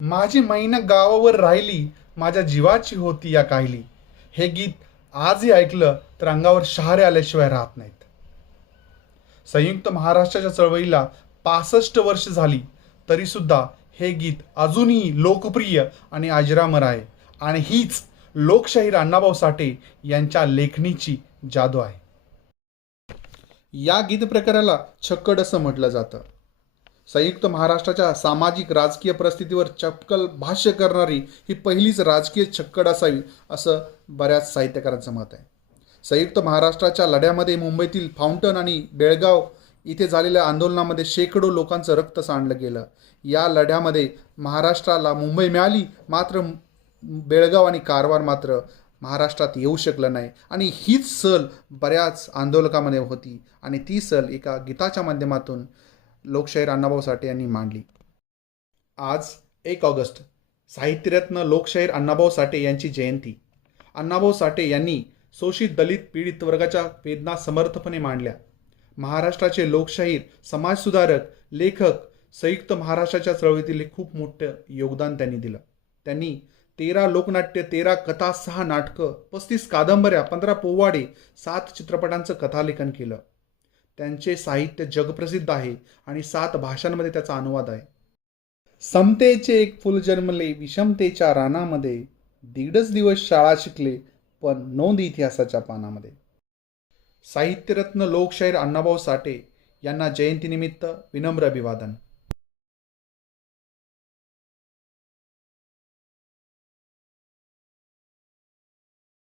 माझी मैना गावावर राहिली माझ्या जीवाची होती या काहिली. हे गीत आजही ऐकलं तर अंगावर शहारे आल्याशिवाय राहत नाहीत. संयुक्त महाराष्ट्राच्या चळवळीला पासष्ट वर्ष झाली तरी सुद्धा हे गीत अजूनही लोकप्रिय आणि अजरामर आहे. आणि हीच लोकशाहीर अण्णाभाऊ साठे यांच्या लेखणीची जादू आहे. या गीत प्रकाराला छक्कड असं म्हटलं जातं. संयुक्त महाराष्ट्राच्या सामाजिक राजकीय परिस्थितीवर चपकल भाष्य करणारी ही पहिलीच राजकीय छक्कड असावी असं बऱ्याच साहित्यकारांचं मत आहे. संयुक्त महाराष्ट्राच्या लढ्यामध्ये मुंबईतील फाउंटन आणि बेळगाव इथे झालेल्या आंदोलनामध्ये शेकडो लोकांचं रक्त सांडलं गेलं. या लढ्यामध्ये महाराष्ट्राला मुंबई मिळाली मात्र बेळगाव आणि कारवार मात्र महाराष्ट्रात येऊ शकलं नाही. आणि हीच सल बऱ्याच आंदोलकामध्ये होती. आणि ती सल एका गीताच्या माध्यमातून लोकशाहीर अण्णाभाऊ साठे यांनी मांडली. आज एक ऑगस्ट साहित्यरत्न लोकशाहीर अण्णाभाऊ साठे यांची जयंती. अण्णाभाऊ साठे यांनी शोषित दलित पीडित वर्गाच्या वेदना समर्थपणे मांडल्या. महाराष्ट्राचे लोकशाहीर समाजसुधारक लेखक संयुक्त महाराष्ट्राच्या चळवळीतील खूप मोठं योगदान त्यांनी दिलं. त्यांनी तेरा लोकनाट्य तेरा कथा सहा नाटकं पस्तीस कादंबऱ्या पंधरा पोवाडे सात चित्रपटांचं कथालेखन केलं. त्यांचे साहित्य जगप्रसिद्ध आहे आणि सात भाषांमध्ये त्याचा अनुवाद आहे. समतेचे एक फुल जन्मले विषमतेच्या रानामध्ये. दीडच दिवस शाळा शिकले पण नोंद इतिहासाच्या पानामध्ये. साहित्यरत्न लोकशाहीर अण्णाभाऊ साठे यांना जयंतीनिमित्त विनम्र अभिवादन.